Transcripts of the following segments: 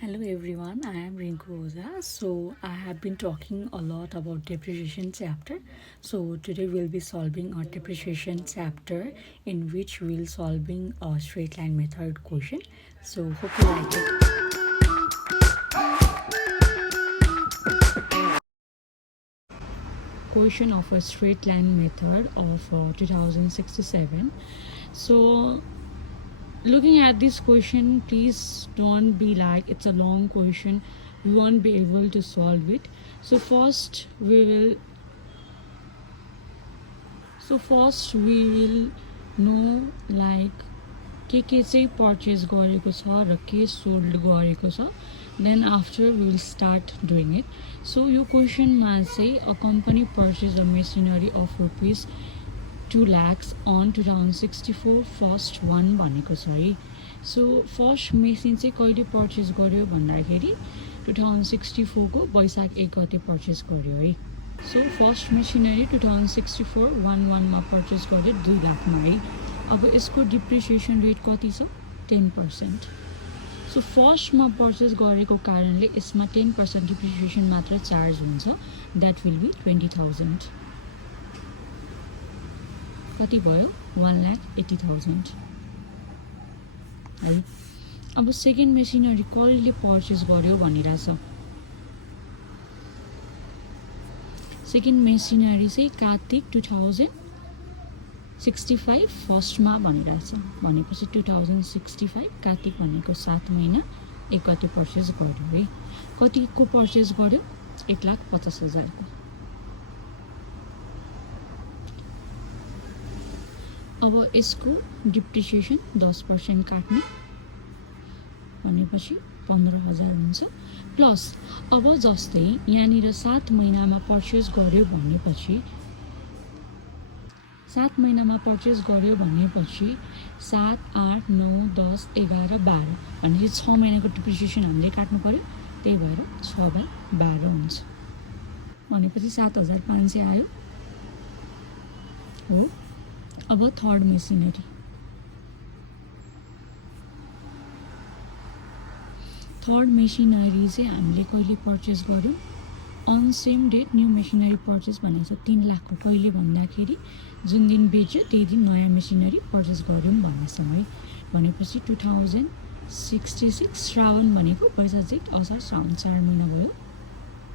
Hello everyone, I am Rinku Oza. So I have been talking a lot about depreciation chapter. So today we'll be solving a depreciation chapter in which we'll solving a straight line method question. So hope you like it. Question of a straight line method of 2067. So looking at this question, please don't be like it's a long question, we won't be able to solve it. So first we will know like के चाहिँ purchase गरेको छ र के sold गरेको छ. Then after we will start doing it. So यो क्वेसनमा चाहिँ a company purchased a machinery of rupees 2 lakhs on 2064 first one भनेको छ है. सो फर्स्ट मेसिन चाहिँ कहिले पर्चेस गर्यो भन्दाखेरि 2064 को वैशाख 1 गते पर्चेस गर्यो है. सो फर्स्ट मेसिनरी 2064 11 पर्चेस गर्यो 2 लाखमा है. अब यसको डिप्रिसिएसन रेट कति छ 10%. सो फर्स्टमा पर्चेस गरेको कारणले यसमा 10% डिप्रिसिएसन मात्र चार्ज हुन्छ. That will be 20,000. कति भयो 1,80,000 है. अब सेकेन्ड मेसिनरी कहिले पर्चेस गर्यो भनिरहेछ. सेकेन्ड मेसिनरी चाहिँ कार्तिक 2065 फर्स्टमा भनिरहेछ. भनेपछि 2065 कार्तिक भनेको 7 महिना 1 गते पर्चेस गर्यो है. कतिको पर्चेस गर्यो 1,50,000 को. अब यसको डिप्रिसिएसन 10% काट्ने भनेपछि 15,000 हुन्छ. प्लस अब जस्तै यहाँनिर 7 महिनामा पर्चेस गर्यो भनेपछि 7 महिनामा पर्चेस गर्यो भनेपछि 7, 8, 9, 10, 11, 12 भनेपछि 6 महिनाको डिप्रिसिएसन हामीले काट्नु पर्यो. त्यही भएर 6/12 हुन्छ. भनेपछि 7,500 आयो हो. अब थर्ड मेसिनरी चाहिँ हामीले कहिले पर्चेस गर्यौँ on same date. New machinery purchase भनेको छ 3 लाखको. कहिले भन्दाखेरि जुन दिन बेच्यो त्यही दिन नयाँ मेसिनरी पर्चेस गऱ्यौँ भन्नेछ है. भनेपछि 2066 श्रावण भनेको पैसा जेठ असार श्रावण 4 महिना भयो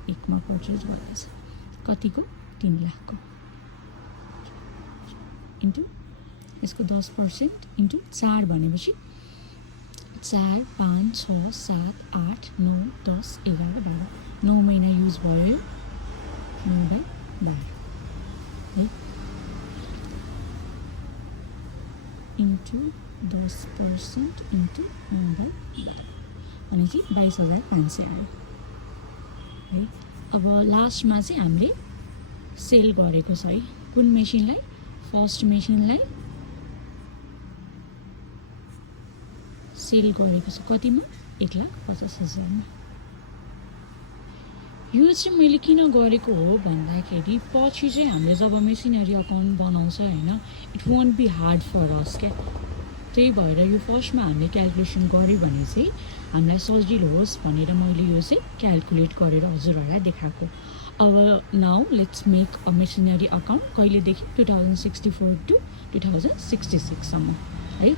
1मा पर्चेस गरेछ. कतिको 3 लाखको इन्टु यसको 10% इन्टु 4 भनेपछि 4, 5, 6, 7, 8, 9, 10, 11, 12 9 महिना युज भयो 9/12 है. इन्टु 10% इन्टु 9/12 भनेपछि 22,500 आयो है. अब लास्टमा चाहिँ हामीले सेल गरेको छ है. कुन मेसिनलाई फर्स्ट मेसिनलाई सेल गरेको छ कतिमा 1,50,000. यो चाहिँ मैले किन गरेको हो भन्दाखेरि पछि चाहिँ हामीले जब मेसिनरी अकाउन्ट बनाउँछ होइन it won't be hard for us क्या. त्यही भएर यो फर्स्टमा हामीले क्यालकुलेसन गऱ्यो भने चाहिँ हामीलाई सजिलो होस् भनेर मैले यो चाहिँ क्यालकुलेट गरेर हजुरहरूलाई देखाएको. अब now let's make a machinery account कहिलेदेखि 2064 टु 2066सम्म है.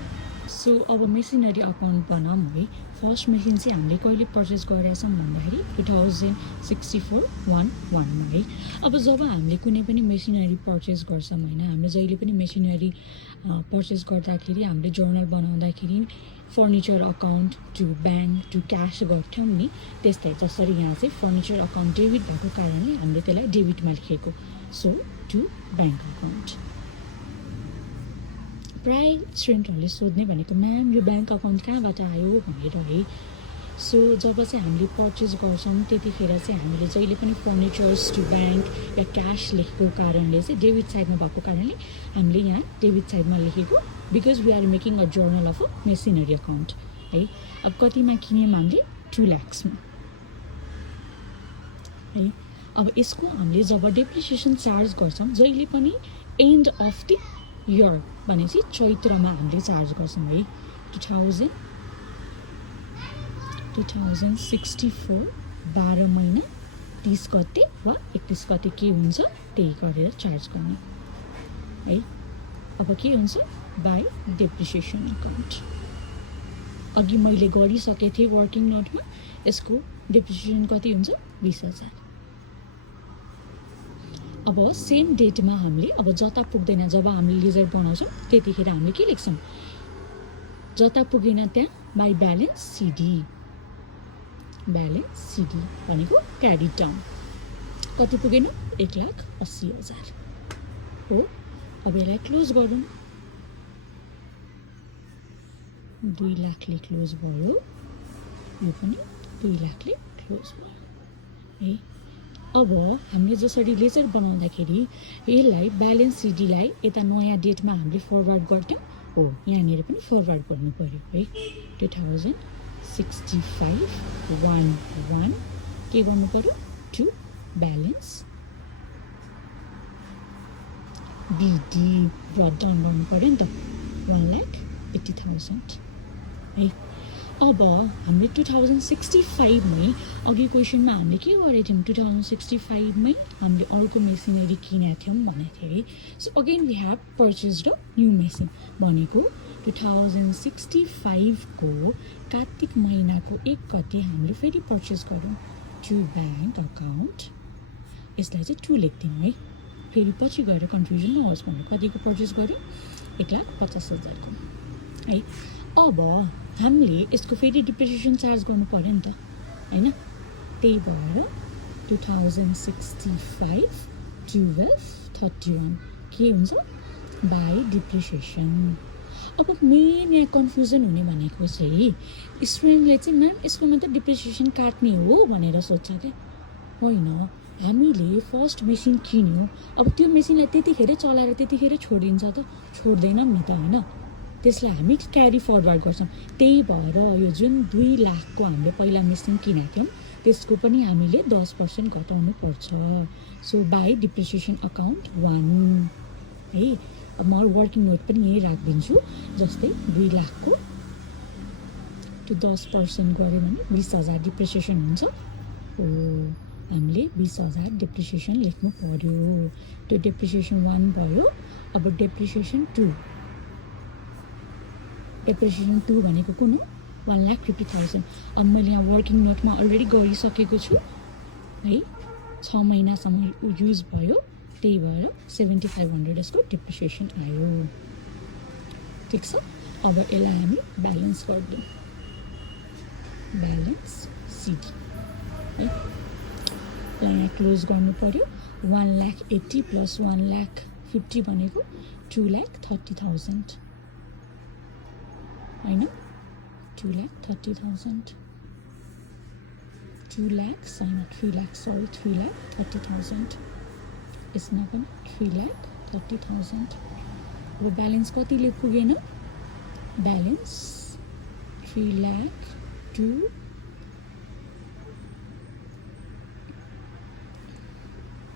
सो अब मेसिनरी अकाउन्ट बनाऊँ है. फर्स्ट मेसिन चाहिँ हामीले कहिले पर्चेस गरेछौँ भन्दाखेरि 2064-11 है. अब जब हामीले कुनै पनि मेसिनरी पर्चेस गर्छौँ होइन हामीले जहिले पनि मेसिनरी पर्चेस गर्दाखेरि हामीले जर्नल बनाउँदाखेरि furniture account to bank to cash गर्थ्यौँ नि. त्यस्तै जसरी यहाँ चाहिँ फर्निचर अकाउन्ट डेबिट भएको कारणले हामीले त्यसलाई डेबिटमा लेखेको. So to bank account. प्राय स्टुडेन्टहरूले सोध्ने भनेको म्याम यो ब्याङ्क अकाउन्ट कहाँबाट आयो भनेर है. सो जब चाहिँ हामीले पर्चेस गर्छौँ त्यतिखेर चाहिँ हामीले जहिले पनि फर्निचर्स टु ब्याङ्क या क्यास लेखेको कारणले चाहिँ डेबिट साइडमा भएको कारणले हामीले यहाँ डेबिट साइडमा लेखेको because we are making a journal of a machinery account है. अब कतिमा किन्यौँ हामीले 2 लाख्समा है. अब यसको हामीले जब डेप्रिसिएसन चार्ज गर्छौँ जहिले पनि एन्ड अफ द इयर भनेपछि चैत्रमा हामीले चार्ज गर्छौँ है. 2064 12 महिना 30 गते वा 31 गते के हुन्छ त्यही गरेर चार्ज गर्ने है। अब के हुन्छ बाई डेप्रिसिएसन अकाउन्ट। अघि मैले गरिसकेको थिएँ वर्किङ नोटमा, यसको डेप्रिसिएसन कति हुन्छ 20,000। अब सेम डेटमा हामीले अब जता पुग्दैन, जब हामीले लेजर बनाउँछौँ त्यतिखेर हामीले के लेख्छौँ, जता पुगेन त्यहाँ by balance CD. Balance CD भनेको क्यारी डाउन। कति पुगेन 1,80,000 हो। अब यसलाई क्लोज गरौँ। 2 लाखले क्लोज भयो, यो पनि 2 लाखले क्लोज भयो है। अब हामीले जसरी लेजर बनाउँदाखेरि यसलाई ब्यालेन्स सिडीलाई यता नयाँ डेटमा हामीले फरवर्ड गर्थ्यौँ हो, यहाँनिर पनि फरवर्ड गर्नु पर्यो है। 2065 के गर्नु पर्यो to balance b d brought down गर्नु पर्यो नि त 1,80,000 है। अब हामीले 2065मै अघि क्वेसनमा हामीले के गरेको थियौँ, 2065मै हामीले अर्को मेसिनरी किनेको थियौँ भनेको थियो है। So again we have purchased a new machine भनेको 2065को कार्तिक महिनाको 1 गते हामीले फेरि पर्चेस गऱ्यौँ टु ब्याङ्क अकाउन्ट। यसलाई चाहिँ 2 लेख्दिउँ है, फेरि पछि गएर कन्फ्युजन नहोस् भनेर। कतिको पर्चेस गऱ्यौँ 1,50,000को है। अब हामीले यसको फेरि डिप्रिसिएसन चार्ज गर्नु पर्यो नि त हैन, त्यही भएर 2065 1231 के हुन्छ बाई डिप्रिसिएसन। अब मेन यहाँ कन्फ्युजन हुने भनेको चाहिँ स्टुडेन्टले चाहिँ म्याम यसकोमा त डिप्रिसिएसन काट्ने हो भनेर सोध्छ क्या। होइन, हामीले फर्स्ट मेसिन किन्यौँ, अब त्यो मेसिनलाई त्यतिखेरै चलाएर त्यतिखेरै छोडिन्छ त छोड्दैनौँ नि त होइन, त्यसलाई हामी क्यारी फरवर्ड गर्छौँ। त्यही भएर यो जुन 2 लाखको हामीले पहिला मेसिन किनेको थियौँ त्यसको पनि हामीले 10% घटाउनु पर्छ। सो बाई डिप्रिसिएसन अकाउन्ट 1 है। अब म वर्किङ नोट पनि यही राखिदिन्छु, जस्तै 2 लाखको टु 10% गऱ्यो भने 20,000 डिप्रिसिएसन हुन्छ हो। हामीले 20,000 डिप्रिसिएसन लेख्नु पर्यो। त्यो डेप्रिसिएसन 1 भयो। अब डेप्रिसिएसन 2 भनेको कुन हो 1,50,000। अब मैले यहाँ वर्किङ नोटमा अलरेडी गरिसकेको छु है, 6 महिनासम्म युज भयो, त्यही भएर 7,500 यसको डिप्रिसिएसन आयो। ठिक छ। अब यसलाई हामी ब्यालेन्स गरिदिउँ, ब्यालेन्स सिडी है। यहाँ क्लोज गर्नु पर्यो। 1,80,000 प्लस 1,50,000 भनेको 2,30,000 होइन, 2,30,000 2 lakhs होइन 3 lakhs सरी 3,30,000 यसमा पनि 3,30,000। अब ब्यालेन्स कतिले पुगेन, ब्यालेन्स 3,02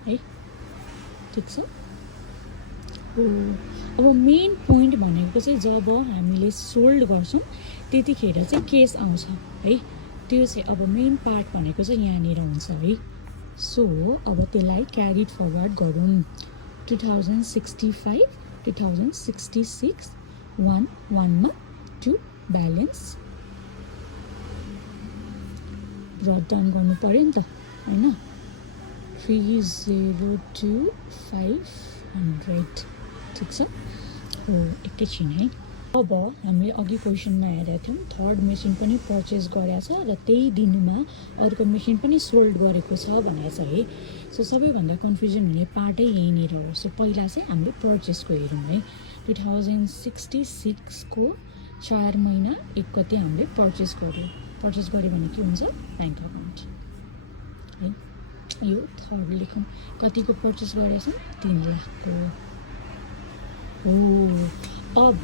है। ठिक छ। अब मेन पोइन्ट भनेको चाहिँ जब हामीले सोल्ड गर्छौँ त्यतिखेर चाहिँ केस आउँछ है, त्यो चाहिँ अब मेन पार्ट भनेको चाहिँ यहाँनिर हुन्छ है। सो अब त्यसलाई क्यारी फरवर्ड गरौँ। 2065 2066 1 मा टु ब्यालेन्स ब्रट डाउन गर्नु पर्यो नि त होइन, 302,500 ठिक छ हो। एकैछिन है। अब हामीले अघि क्वेसनमा हेरेका थियौँ थर्ड मेसिन पनि पर्चेस गरेको छ र त्यही दिनमा अर्को मेसिन पनि सोल्ड गरेको छ भनेको छ है। सो सबैभन्दा कन्फ्युजन हुने पार्टै यहीँनिर हो। सो पहिला चाहिँ हामीले पर्चेसको हेरौँ है। 2066को 4 महिना 1 गते हामीले पर्चेस गऱ्यो भने के हुन्छ ब्याङ्क अकाउन्ट है। यो थर्ड लेखौँ। कतिको पर्चेस गरेछौँ 3 लाखको हो। अब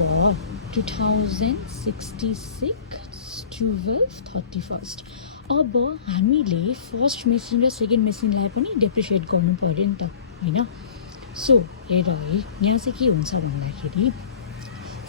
2066 12/31 अब हामीले फर्स्ट मेसिन र सेकेन्ड मेसिनलाई पनि डेप्रिसिएट गर्नु पर्यो नि त होइन। सो हेर है, यहाँ चाहिँ के हुन्छ भन्दाखेरि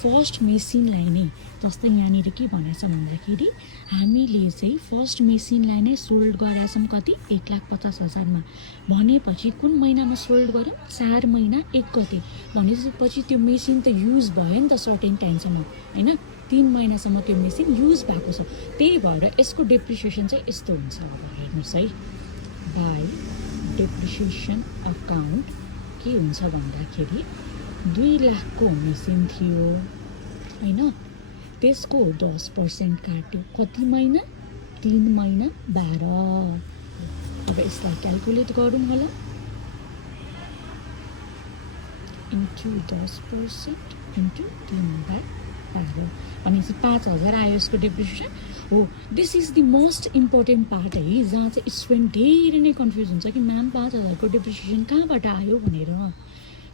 फर्स्ट मेसिनलाई नै जस्तै यहाँनिर के भनेछ भन्दाखेरि हामीले चाहिँ फर्स्ट मेसिनलाई नै सोल्ड गरेछौँ कति 1,50,000 भनेपछि कुन महिनामा सोल्ड गर्यो 4 महिना 1 गते भनेपछि त्यो मेसिन त युज भयो नि त सर्टेन टाइमसम्म होइन 3 महिनासम्म त्यो मेसिन युज भएको छ त्यही भएर यसको डेप्रिसिएसन चाहिँ यस्तो हुन्छ अब हेर्नुहोस् है बाई डेप्रिसिएसन अकाउन्ट के हुन्छ भन्दाखेरि 2 लाखको मेसिन थियो होइन त्यसको 10% काट्यो कति महिना 3 महिना 12 अब यसलाई क्याल्कुलेट गरौँ होला इन्टु 10% इन्टु 3/12 भनेपछि 5,000 आयो यसको डेप्रिसिएसन हो this is the most important part है जहाँ चाहिँ स्टुडेन्ट धेरै नै कन्फ्युज हुन्छ कि म्याम 5,000को डेप्रिसिएसन कहाँबाट आयो भनेर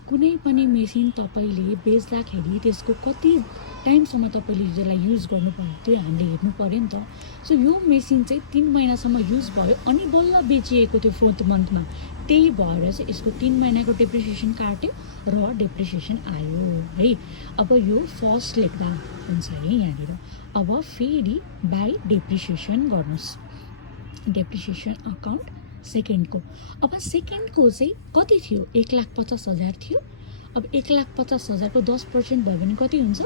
कुनै पनि मेसिन तपाईँले बेच्दाखेरि त्यसको कति टाइमसम्म तपाईँले त्यसलाई युज गर्नुपर्यो त्यो हामीले हेर्नु पऱ्यो नि त सो यो मेसिन चाहिँ 3 महिनासम्म युज भयो अनि बल्ल बेचिएको थियो 4th मन्थमा त्यही भएर चाहिँ यसको 3 महिनाको डेप्रिसिएसन काट्यो र डेप्रिसिएसन आयो है अब यो फर्स्ट लेख्दा हुन्छ है यहाँनिर अब फेरि बाई डेप्रिसिएसन गर्नुहोस् डेप्रिसिएसन अकाउन्ट सेकेन्डको अब सेकेन्डको चाहिँ कति थियो 1,50,000 थियो अब 1,50,000 को 10% भयो भने कति हुन्छ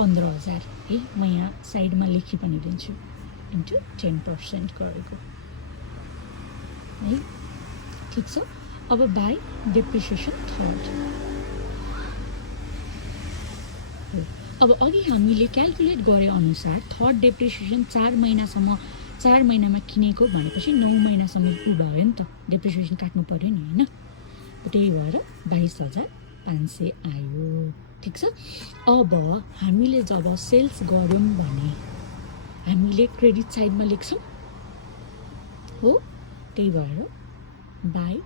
15,000 है म यहाँ साइडमा लेखी पनि दिन्छु इन्टु 10% गरेको है ठिक छ अब बाई डेप्रिसिएसन थर्ड अब अघि हामीले क्याल्कुलेट गरे अनुसार थर्ड डेप्रिसिएसन 4 महिनासम्म 4 महिनामा किनेको भनेपछि 9 महिनासम्म भयो नि त डेप्रिसिएसन काट्नु पऱ्यो नि होइन त्यही भएर 22,500 आयो ठिक छ अब हामीले जब सेल्स गऱ्यौँ भने हामीले क्रेडिट साइडमा लेख्छौँ हो त्यही भएर बाई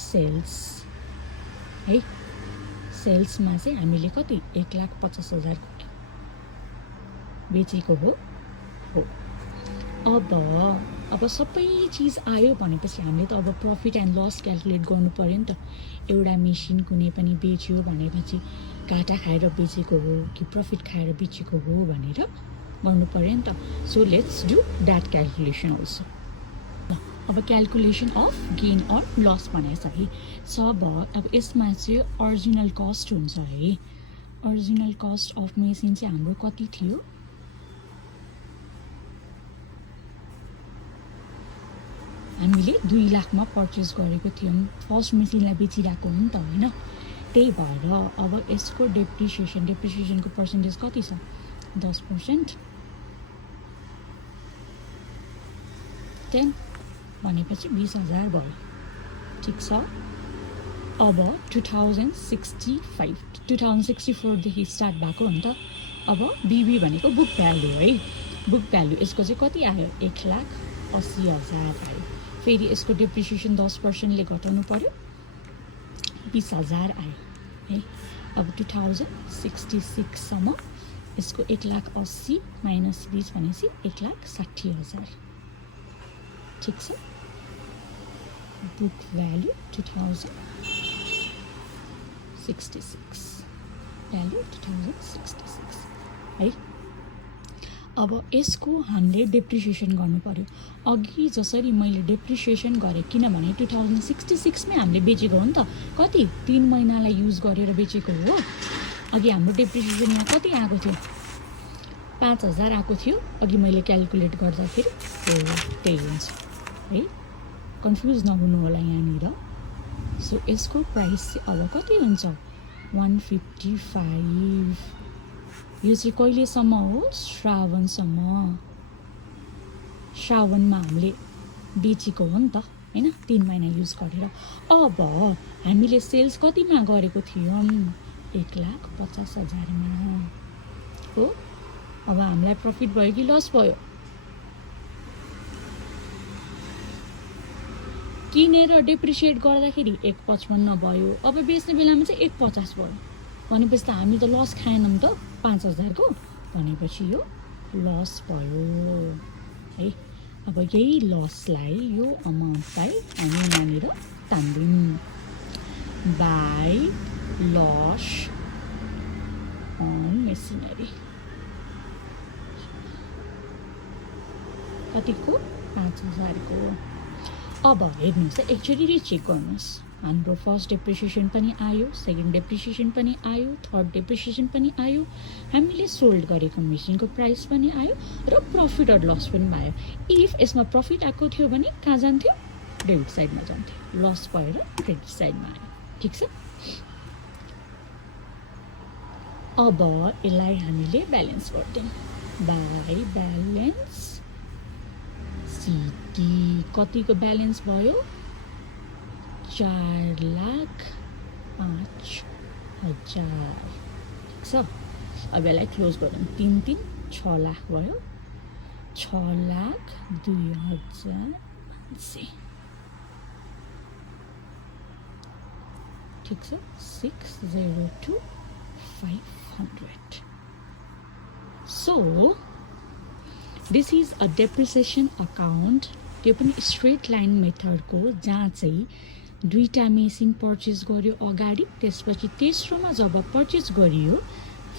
सेल्स है सेल्समा चाहिँ हामीले कति 1,50,000 बेचेको हो अब सबै चिज आयो भनेपछि हामीले त अब प्रफिट एन्ड लस क्याल्कुलेट गर्नु पऱ्यो नि त एउटा मेसिन कुनै पनि बेच्यो भनेपछि घाटा खाएर बेचेको हो कि प्रफिट खाएर बेचेको हो भनेर गर्नु पऱ्यो नि त so let's do that calculation also अब calculation of gain or loss भनेको छ है अब यसमा चाहिँ ओरिजिनल कस्ट हुन्छ है ओरिजिनल कस्ट अफ मेसिन चाहिँ हाम्रो कति थियो हामीले 2 लाखमा पर्चेस गरेको थियौँ फर्स्ट मेसिनलाई बेचिरहेको हो नि त होइन त्यही भएर अब यसको डेप्रिसिएसनको पर्सेन्टेज कति छ 10% 10 भनेपछि 20,000 भयो ठिक छ अब 2064 देखि स्टार्ट भएको हो नि त अब बिबी भनेको बुक भ्यालु है बुक भ्यालु यसको चाहिँ कति आयो 1,80,000 आयो फेरि यसको डेप्रिसिएसन 10%ले घटाउनु पर्यो 20,000 आयो है अब 2066 सम्म यसको 1,80,000 माइनस 20 भनेपछि 1,60,000 ठिक छ बुक भ्यालु 2066 भ्यालु 2066 है अब यसको हामीले डेप्रिसिएसन गर्नु पर्यो अघि जसरी मैले डेप्रिसिएसन गरेँ किनभने 2066 मै हामीले बेचेको हो नि त कति 3 महिनालाई युज गरेर बेचेको हो अघि हाम्रो डेप्रिसिएसनमा कति आएको थियो 5,000 आएको थियो अघि मैले क्याल्कुलेट गर्दाखेरि त्यही हुन्छ है कन्फ्युज नहुनु होला यहाँनिर सो यसको प्राइस चाहिँ अब कति हुन्छ 155 यो चाहिँ कहिलेसम्म हो श्रावणमा हामीले बेचेको हो नि त हैन 3 महिना युज गरेर अब हामीले सेल्स कतिमा गरेको थियौँ 1,50,000 मा हो अब हामीलाई प्रफिट भयो कि लस भयो किनेर डेप्रिसिएट गर्दाखेरि 1,55 भयो अब बेच्ने बेलामा चाहिँ 1,50 भयो भनेपछि त हामी त लस खाएनौँ त 5,000 को भनेपछि यो लस भयो है अब यही लसलाई यो अमाउन्टलाई हामी यहाँनिर तान्दियौँ बाई लस on machinery. कतिको 5,000 को. अब हेर्नुहोस् है एकचोटि चेक गर्नुहोस्. हाम्रो फर्स्ट डेप्रिसिएसन पनि आयो, सेकेन्ड डेप्रिसिएसन पनि आयो, थर्ड डेप्रिसिएसन पनि आयो, हामीले सोल्ड गरेको मेसिनको प्राइस पनि आयो र प्रफिट अर लस पनि आयो. इफ यसमा प्रफिट आएको थियो भने कहाँ जान्थ्यो? डेबिट साइडमा जान्थ्यो. लस भएर क्रेडिट साइडमा आयो. ठिक छ. अब यसलाई हामीले ब्यालेन्स गर्छौँ. बाई ब्यालेन्स सिटी कतिको ब्यालेन्स भयो? 4,05,000. ठिक छ. अब यसलाई क्लोज गरौँ. 3 3 6 लाख भयो. 6,02,500. ठिक छ. 602,500. So this is a depreciation account. त्यो पनि स्ट्रेट लाइन मेथडको जहाँ चाहिँ दुईटा मेसिन पर्चेस गर्यो अगाडि, त्यसपछि तेस्रोमा जब पर्चेस गरियो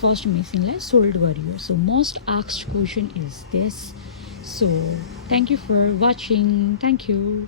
फर्स्ट मेसिनलाई सोल्ड गरियो. So most asked question is this. So thank you for watching. Thank you.